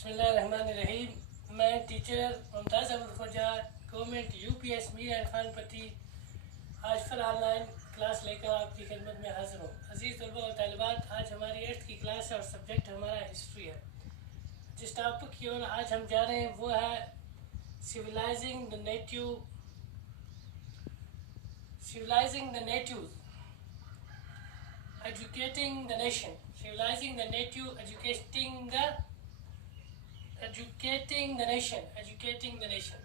बिस्मिल्लाहिर्रहमानिर्रहीम। मैं teacher Mumtaz Ahmad Khwaja government UPS Mir and Khan Patti आज फिर ऑनलाइन क्लास लेकर आपकी खिदमत में हाजिर हूँ। अजीज़ तलबा और तालिबात, आज हमारी 8th की क्लास है और सब्जेक्ट हमारा हिस्ट्री है। जिस टॉपिक की ओर आज हम जा रहे हैं वो है civilising the native, educating the nation, civilizing the native, educating the nation।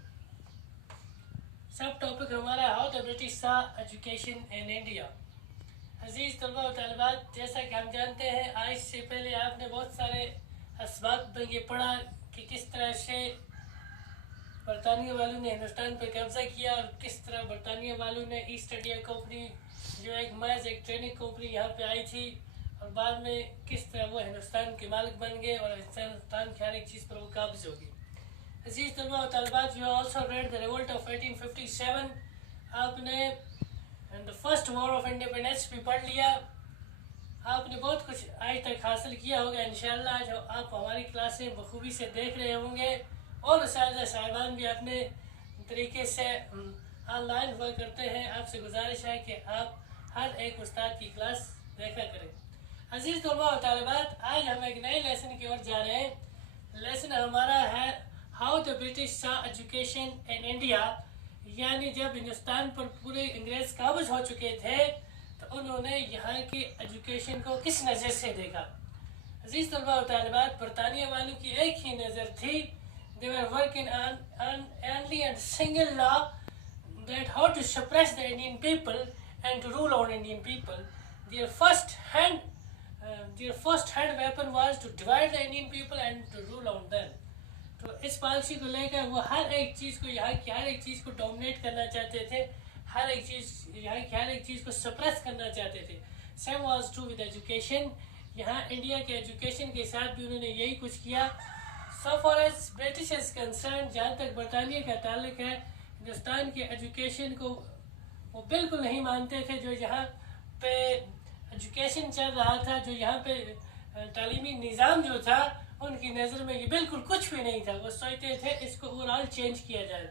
सब टॉपिक हमारा हाउ द ब्रिटिश सा एजुकेशन इन इंडिया। अजीज़ तलबा और तालिबात, जैसा कि हम जानते हैं आज से पहले आपने बहुत सारे असबाब में ये पढ़ा कि किस तरह से बरतानिया वालों ने हिंदुस्तान पर कब्जा किया और किस तरह बरतानिया वालों ने ईस्ट इंडिया कंपनी जो एक ट्रेनिंग कंपनी यहाँ पे आई थी और बाद में किस तरह वो हिंदुस्तान के मालिक बन गए और हिंदुस्तान की हर एक चीज़ पर वो काबिज हो गई। अजीज़ तलबा और तालिबात, you also read the revolt of 1857। आपने the first war of independence भी पढ़ लिया। आपने बहुत कुछ आज तक हासिल किया होगा। इंशाअल्लाह जो आप हमारी क्लासें बखूबी से देख रहे होंगे और उस्ताद साहिबान भी अपने तरीके से ऑनलाइन हुआ करते हैं। आपसे गुजारिश है कि आप हर एक उस्ताद की क्लास देखा करें। अजीज़ तलबा और तालिबात, आज हम एक नए लेसन की ओर जा रहे हैं। लेसन हमारा है हाउ द ब्रिटिश सा एजुकेशन इन इंडिया, यानी जब हिंदुस्तान पर पूरे अंग्रेज काबिज हो चुके थे तो उन्होंने यहाँ की एजुकेशन को किस नज़र से देखा। अजीज़ तलबा और तालिबात, बरतानिया वालों की एक ही नज़र थी, they were working on only and single law that how to suppress the Indian people and to rule on Indian people. Their first hand weapon was to divide the Indian people and to rule on them. तो इस policy को लेकर वो हर एक चीज़ को यहाँ की हर एक चीज़ को डोमिनेट करना चाहते थे, हर एक चीज़ को सप्रेस करना चाहते थे। Same was true with education. यहाँ इंडिया के एजुकेशन के साथ भी उन्होंने यही कुछ किया। So far as British is concerned, जहाँ तक बरतानिया का ताल्लुक है, हिंदुस्तान के एजुकेशन को वो बिल्कुल नहीं मानते थे। जो यहाँ पे एजुकेशन चल रहा था, जो यहाँ पे तालीमी निज़ाम जो था, उनकी नज़र में ये बिल्कुल कुछ भी नहीं था। वो सोचते थे इसको ओवरऑल चेंज किया जाए।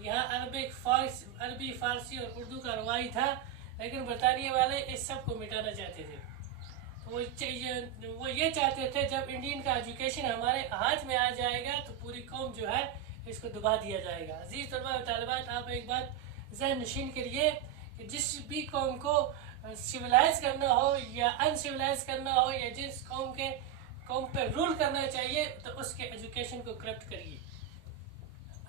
यहाँ अरबी फारसी और उर्दू का रवाई था, लेकिन बरतानिया वाले इस सब को मिटाना चाहते थे। वो ये चाहते थे जब इंडियन का एजुकेशन हमारे हाथ में आ जाएगा तो पूरी कौम जो है इसको दबा दिया जाएगा। अजीज़ तलबा और तालिबात, आप एक बात ज़हन नशीन करिए कि जिस भी कौम को सिविलाइज करना हो या अनसिविलाइज करना हो या जिस कौम पे रूल करना चाहिए तो उसके एजुकेशन को करप्ट करिए।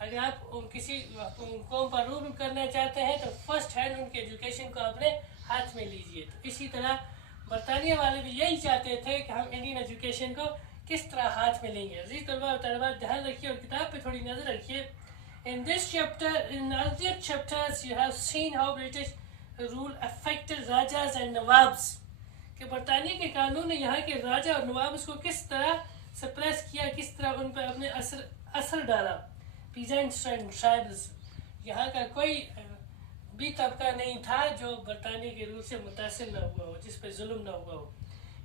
अगर आप किसी कौम पर रूल करना चाहते हैं तो फर्स्ट हैंड उनके एजुकेशन को अपने हाथ में लीजिए। तो इसी तरह बरतानिया वाले भी यही चाहते थे कि हम इंडियन एजुकेशन को किस तरह हाथ में लेंगे। अजीज़ तलबा और तालिबात, ध्यान रखिए और किताब पे थोड़ी नज़र रखिए। In this chapter, in earlier chapters you have seen how British rule affected rajas and nawabs, कि बरतानिया के कानून ने यहाँ के राजा और नवाब्स को किस तरह सप्रेस किया, किस तरह उन पर अपने असर डाला। पीजेंट्स एंड ट्राइब्स, यहाँ का कोई भी तबका नहीं था जो बरतानिया के रूल से मुतासिर न हुआ हो, जिस पर जुल्म न हुआ हो।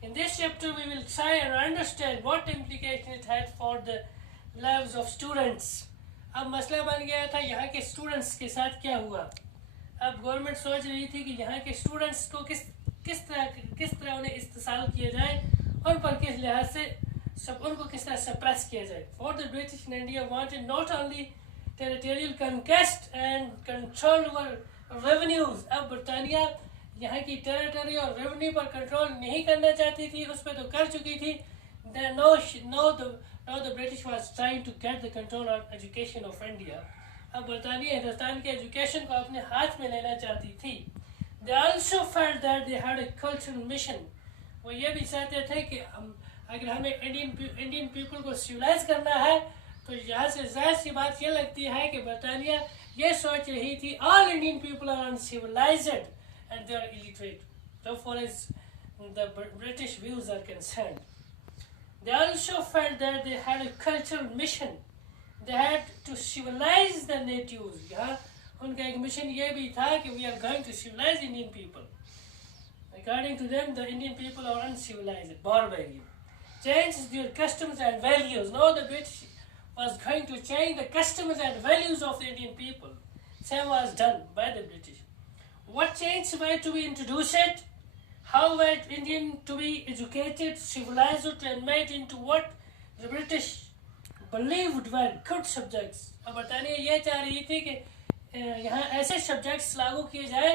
In this chapter we will try and understand what implication it had for the lives of students। अब मसला बन गया था यहाँ के स्टूडेंट्स के साथ क्या हुआ। अब गवर्नमेंट सोच रही थी कि यहाँ के स्टूडेंट्स को किस तरह उन्हें इस्तेसाल किया जाए, उन पर किस लिहाज से उनको किस तरह सप्रेस किया जाए। For the British in India wanted not only territorial conquest and control over revenues। अब बरतानिया यहाँ की टेरिटरी और रेवेन्यू पर कंट्रोल नहीं करना चाहती थी, उस पर तो कर चुकी थी। Now the British was trying to get the control on education of India। अब बरतानिया हिंदुस्तान के एजुकेशन को अपने हाथ में लेना चाहती थी। They also felt that they had a cultural mission। वो ये भी चाहते थे कि अगर हमें इंडियन पीपल को सिविलाइज करना है तो यहाँ से जाहिर सी बात ये लगती है कि बरतानिया ये सोच रही थी all Indian people are uncivilized and they are illiterate, so far as the British views are concerned। They also felt that they had a cultural mission, they had to civilize the natives। यहाँ उनका एक mission ये भी था कि we are going to civilize Indian people। According to them, the Indian people are uncivilized, barbarian। change their customs and values. No, the British was going to change the customs and values of the Indian people. Same was done by the British. What change were to be introduced? How were Indian to be educated, civilized, and made into what the British believed were good subjects? अब बरतानिया ये चाह रही थी कि यहाँ ऐसे subjects लागू किए जाए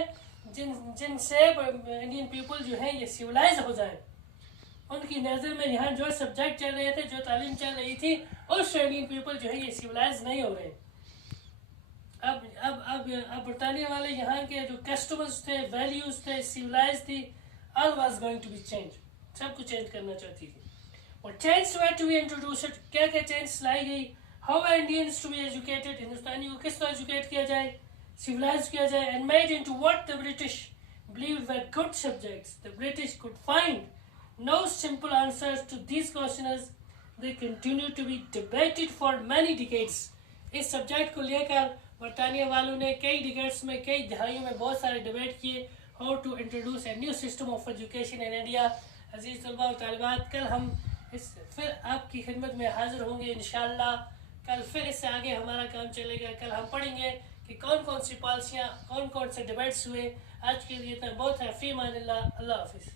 जिनसे इंडियन पीपल जो है ये सिविलाइज हो जाए. उनकी नज़र में यहाँ जो सब्जेक्ट चल रहे थे, जो तालीम चल रही थी, उससे इंडियन पीपल जो है ये सिविलाइज नहीं हो रहे. अब बरतानिया वाले यहाँ के जो कस्टमर्स थे, वैल्यूज थे, सिविलाइज थी, all was going to be changed. सब कुछ चेंज करना चाहती थी. और change were to be introduced. क्या क्या चेंज लाई गई? How are Indians to be educated? हिंदुस्तानी को किस तरह एजुकेट किया जाए, सिविलाइज किया जाए, and made into what the British believed were good subjects. The British could find no simple answers to these questions. They continue to be debated for many decades. इस subject को लेकर बरतानिया वालों ने कई डिकेड्स में, कई दहाइयों में बहुत सारे डिबेट किए. How to introduce a new system of education in India. अजीज तलबा और तालिबात, कल हम फिर आपकी खिदमत में हाजिर होंगे इंशाअल्लाह. कल फिर इससे आगे हमारा काम चलेगा. कल हम पढ़ेंगे कि कौन कौन सी पॉलिसियाँ, कौन कौन से डिबेट्स हुए. आज के लिए इतना बहुत है. फी मान अल्लाह. अल्लाह हाफिज़.